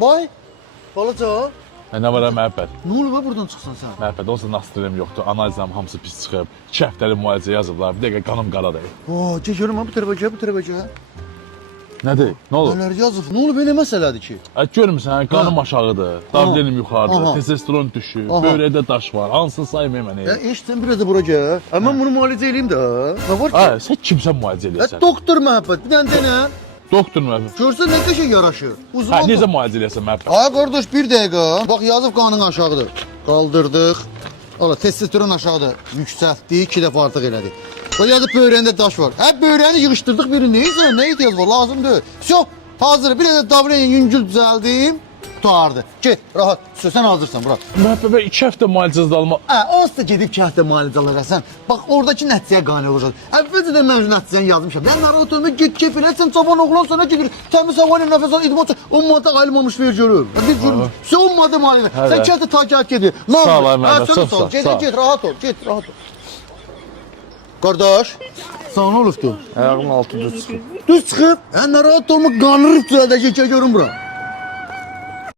Vay. Balaca. Nə var ha məhəbbət? Nə olub be buradan çıxsan sən? Məhəbbət, olsa nastırım yoxdur. Analizəm hamısı pis çıxıb. 2 həftəlik müalicə yazıblar. Bir dəqiqə qanım qaradır. Oo, gəl görüm bu tərəfə gəl, bu tərəfə gəl. Nədir? Nə olub? Nələr yazıb? Nə olub belə məsələdir ki? Görmürsən, qanım aşağıdır. Davidenim yuxarıdır. Aha. Testosteron düşüb. Aha. Böyrəkdə daş var. Hansını saymayım mən? Ya eşitsən biraz da bura gəl. Mən bunu müalicə eləyim də. Nə var ki? Sən kimsən müalicə eləyəsən? Doktor məhəbbət, bir dənə denə. Doktor məhəbbət. Görsən nə qəşəng yaraşır. Uzun. Necə müalicə eləyəsən məhəbbət? Ay qardaş, bir dəqiqə. Bax yazıb qanın aşağıdır. Qaldırdıq. Ola testosteron aşağıdır. Yüksəltdik, 2 dəfə artıq elədik. Bax yazıb böyrəyində daş var. Hə böyrəyini yığışdırdıq biri. Neysə, nə ehtiyac var? Lazımdır. Vsyo, hazır. Bir də davranın yüngül düzəldim. Tutardı. Get, rahat. Sən hazırsan, bura. Məhəbbət 2 həftə müalicəsi alma. Onsuz da gedib 2 həftə müalicə alasan. Bax, oradakı nəticəyə qane olacaq. Əvvəlcədən mən nəticəni yazmışam. Mən narahat olma, get keyf elə. Sən cavan oğlan sana gedir. Təmiz hava ilə nəfəs al, idman çək. 10 manata ayılmamış ver görür. Bir görür. Sən 10 manata müalicə. Sən 2 həftə takip gedir. Sağ ol, Məhəbbət, çox sağ ol. Get, rahat ol. Get, rahat ol. Qardaş, sana nə olubdu? Ayağımın altı düz çıxıb. Düz çıxıb. Narahat olma, qanırıb düzəldəcək görüm bura.